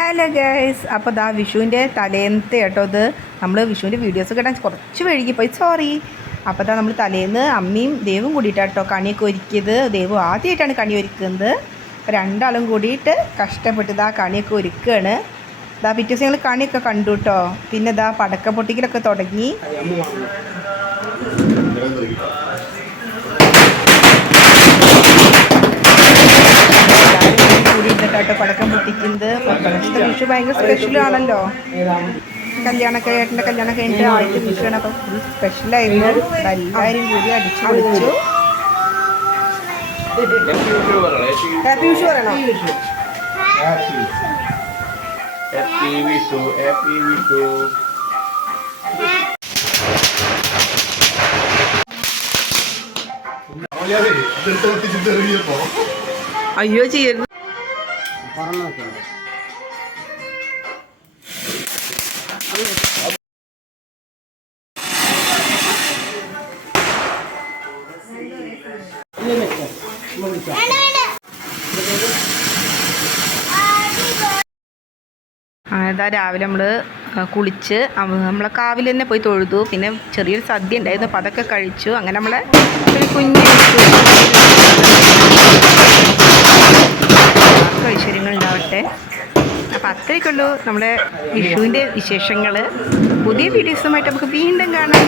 Hello guys, അപ്പോൾ ദാ വിഷുവിൻ്റെ തലേന്നത്തെ കേട്ടോ ഇത്. നമ്മൾ വിഷുവിൻ്റെ വീഡിയോസൊക്കെ ഇടാൻ കുറച്ച് വൈകിപ്പോയി, സോറി. അപ്പോൾ ദാ നമ്മൾ തലേന്ന് അമ്മയും ദേവും കൂടിയിട്ടാണ് കേട്ടോ കണിയൊക്കെ ഒരുക്കിയത്. ദേവു ആദ്യമായിട്ടാണ് കണി ഒരുക്കുന്നത്. രണ്ടാളും കൂടിയിട്ട് കഷ്ടപ്പെട്ട് ഇതാ കണിയൊക്കെ ഒരുക്കുകയാണ്. ഇതാ പിറ്റേ ദിവസം ഞങ്ങൾ കണിയൊക്കെ കണ്ടു കേട്ടോ. പിന്നെ ഇതാ പടക്ക പൊട്ടിക്കലൊക്കെ തുടങ്ങി. കൂടിയിട്ടാട്ടോ പടക്കം പൊട്ടിക്കുന്നത്. പ്രാവശ്യത്തെ വിഷു ഭയങ്കര സ്പെഷ്യലാണല്ലോ. കല്യാണമൊക്കെ ഏട്ടൻ്റെ കല്യാണം കഴിഞ്ഞിട്ട് ആദ്യത്തെ വിഷുവാണ്. അപ്പം ഫുൾ സ്പെഷ്യലായിരുന്നു. എല്ലാവരും കൂടി അടിച്ചു പൊളിച്ചു. ഹാപ്പി വിഷു പറയണോ? Happy Vishu, happy Vishu. അയ്യോ ചെയ്യരുത്. അതാ രാവിലെ നമ്മൾ കുളിച്ച് നമ്മളെ കാവിൽ തന്നെ പോയി തൊഴുതു. പിന്നെ ചെറിയൊരു സദ്യ ഉണ്ടായിരുന്നു, അപ്പോൾ അതൊക്കെ കഴിച്ചു. അങ്ങനെ നമ്മളെ ഒരു കുഞ്ഞ് ഐശ്വര്യങ്ങൾ ഉണ്ടാവട്ടെ. അപ്പോൾ അത്രയൊക്കെയുള്ളൂ നമ്മുടെ വിഷുവിൻ്റെ വിശേഷങ്ങൾ. പുതിയ വീഡിയോസുമായിട്ട് നമുക്ക് വീണ്ടും കാണാം.